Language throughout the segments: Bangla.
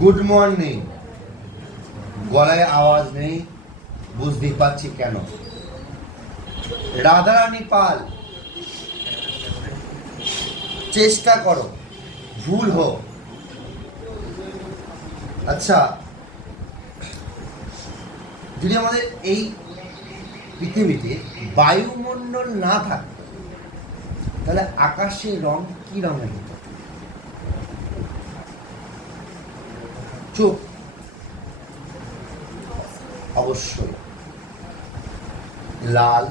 গুড মর্নিং গলায় আওয়াজ নেই, বুঝতেই পারছি কেন। রাধারানী পাল, চেষ্টা করো, ভুল হোক। আচ্ছা যদি আমাদের এই পৃথিবীতে বায়ুমণ্ডল না থাকে, তাহলে আকাশের রং কি রঙের? চোখ অবশ্যই। লাল,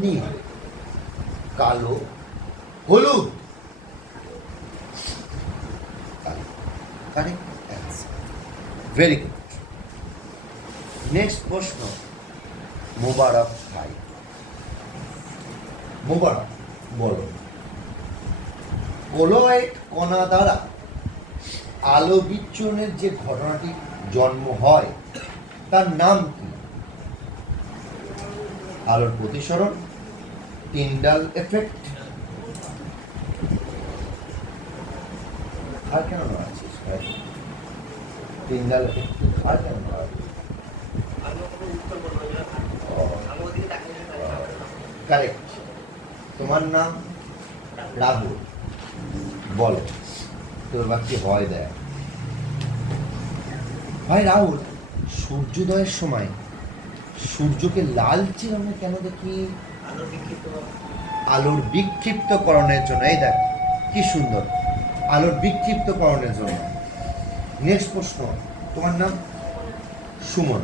নীল, কালো, হলুদ। ভেরি গুড নেক্সট প্রশ্ন, মোবারক ভাই। মোবারক, বলো। কোলোয়েট কণা দ্বারা আলো বিচ্ছুরণের যে ঘটনাটি জন্ম হয়, তার নাম কি? আলোর প্রতিসরণ টিন্ডাল এফেক্ট আর কেন আছিস ভাই টিন্ডাল এফেক্ট আর কেন কারেক্ট তোমার নাম? রাহুল। বলো। তোর বা কি হয় দেয় ভাই রাহুল সূর্যোদয়ের সময় সূর্যকে লালচে রঙে কেন দেখি? আলোর বিক্ষিপ্তকরণের জন্য। এই দেখ কি সুন্দর। আলোর বিক্ষিপ্তকরণের জন্য। নেক্সট প্রশ্ন তোমার নাম? সুমন।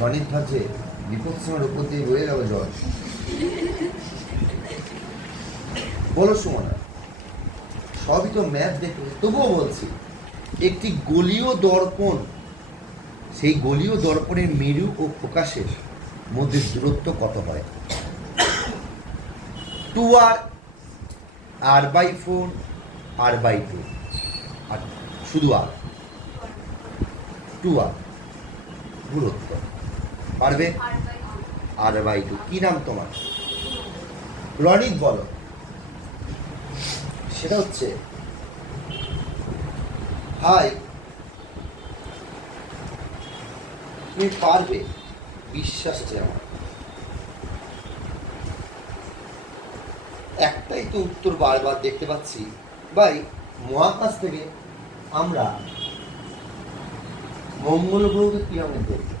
গণিত ভাবছে বিপদ সময়ের উপর দিয়ে বয়ে গেল জল। বলো সুমনা। সবই তো ম্যাথ দেখে তবুও বলছি একটি গলীয় দর্পণ সেই গলীয় দর্পণের মেরু ও প্রকাশের মধ্যে দূরত্ব কত হয়? Two R R by four R by two R শুধু আর টু আর দূরত্ব। পারবে? আর বাই টু কি নাম তোমার? রনিত বলো। সেটা হচ্ছে হাই তুমি পারবে, বিশ্বাস আছে আমার। একটাই তো উত্তর বারবার দেখতে পাচ্ছি, ভাই, মহাকাশ থেকে আমরা মঙ্গল গ্রহকে কি রঙে দেখি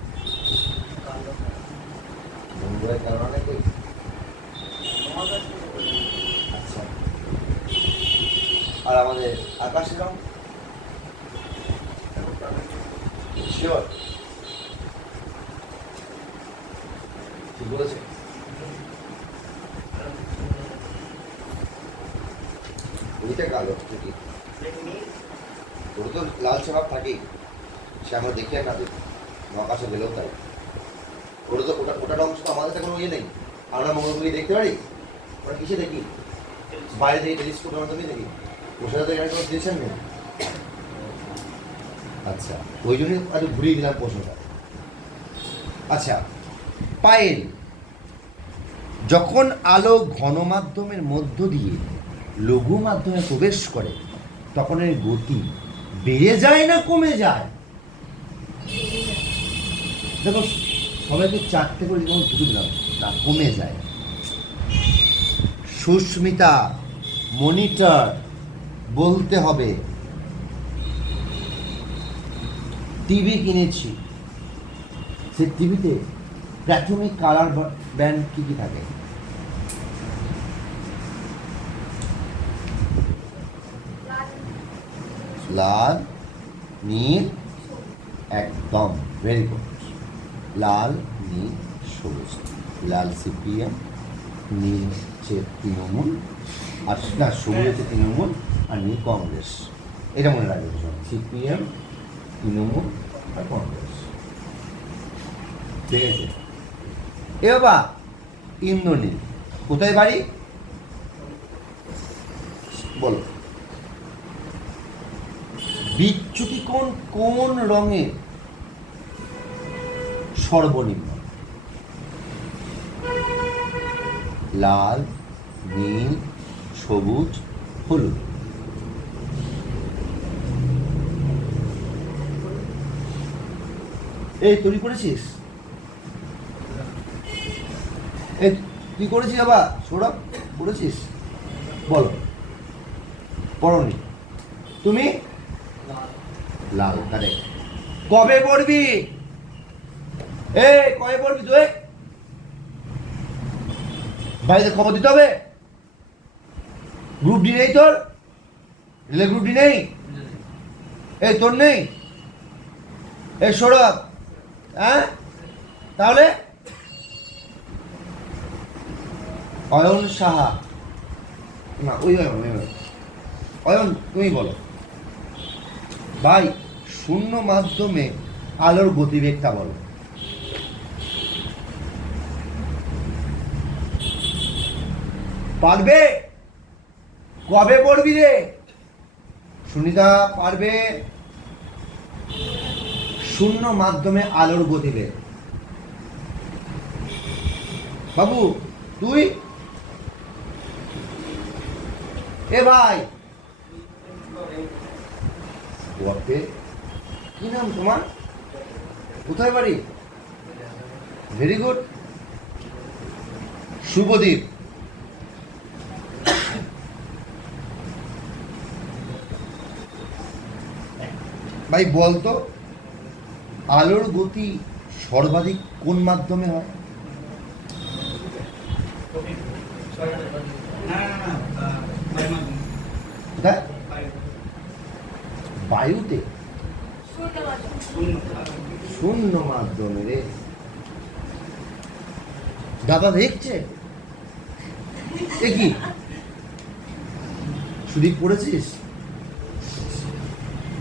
মঙ্গলের কারণে দেখি আচ্ছা আর আমাদের আকাশের রং। শিওর? ঠিক বলেছে? ওইটা কালো ঠিকই ওটা তো লাল স্বভাব থাকেই। সে আমরা দেখি আর না দেখি। মহাকাশে গেলেও তাই। ওটা তো ওটা ওটার অংশ তো আমাদের কোনো ইয়ে নেই। আমরা মঙ্গলগুলি দেখতে পারি? ওরা কিসে দেখি? বাইরে থেকে টেলিস্কোপের মাধ্যমে দেখি। আচ্ছা ওই জন্যই আজ ঘুরিয়ে দিলাম প্রশ্নটা আচ্ছা পায়েল, যখন আলো ঘন মাধ্যমের মধ্য দিয়ে লঘু মাধ্যমে প্রবেশ করে, তখন এর গতি বেড়ে যায় না কমে যায়? দেখো, সবাইকে চারটে করে যেমন দুটো দিলাম না কমে যায়। সুস্মিতা, মনিটর বলতে হবে। টিভি কিনেছি। সে টিভিতে প্রাথমিক কালার ব্যান্ড কী কী থাকে? লাল, নীল, একদম ভেরি গুড লাল, নীল, সবুজ। লাল সিপিএম নীল হচ্ছে তৃণমূল। আর না সবুজ তৃণমূল আর নীল কংগ্রেস। এটা মনে রাখবে সিপিএম, তৃণমূল আর কংগ্রেস। ঠিক আছে? এ বাবা, ইন্দ্রনীল, কোথায় বাড়ি? বলো। বিচ্যুতি কোন কোন রঙের সর্বনিম্ন? লাল, নীল সবুজ, হলুদ। এই তৈরি করেছিস এই, তুই করেছিস আবার? সৌরভ করেছিস বলো। পড়নি। তুমি? লাল কারেক্ট কবে পড়বি? এই, কবে পড়বি তুই? বাড়িতে খবর দিতে হবে? গ্রুপ ডি নেই তোর? রিলে গ্রুপ ডি নেই? এই তোর নেই? এই সৌরভ হ্যাঁ? তাহলে? অয়ন সাহা। না, ওই অয়ন ওই অয়ন, তুমি বলো। ভাই, শূন্য মাধ্যমে আলোর গতিবেগটা বলো। পারবে? কবে পড়বি রে? সুনিতা পারবে? শূন্য মাধ্যমে আলোর গতিবেগ বাবু, তুই? এ ভাই। কি নাম তোমার? কোথায় বাড়ি? Very good. শুভদীপ। ভাই, বলতো, আলোর গতি সর্বাধিক কোন মাধ্যমে হয়? বায়ুতে। শূন্য মাধ্যমে রে। দাদা দেখছে? এ কি? সুদীপ পড়েছিস?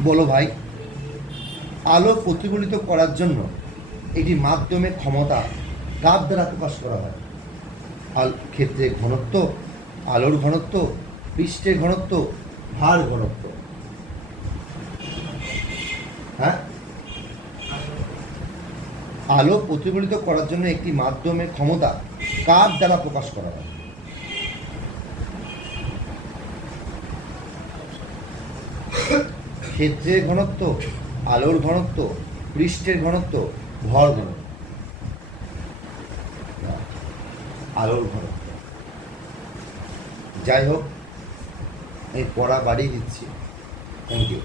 বলো ভাই। আলো প্রতিফলিত করার জন্য এটি মাধ্যমে ক্ষমতা কার দ্বারা প্রকাশ করা হয়। আল ক্ষেত্রে ঘনত্ব, আলোর ঘনত্ব, পৃষ্ঠের ঘনত্ব, ভার ঘনত্ব। হ্যাঁ? আলো প্রতিফলিত করার জন্য একটি মাধ্যমের ক্ষমতা কার দ্বারা প্রকাশ করা হয়। ক্ষেত্রের ঘনত্ব আলোর ঘনত্ব, পৃষ্ঠের ঘনত্ব, ভর ঘনত্ব। আলোর ঘনত্ব। যাই হোক, আমি পড়া বাড়িয়ে দিচ্ছি। Thank you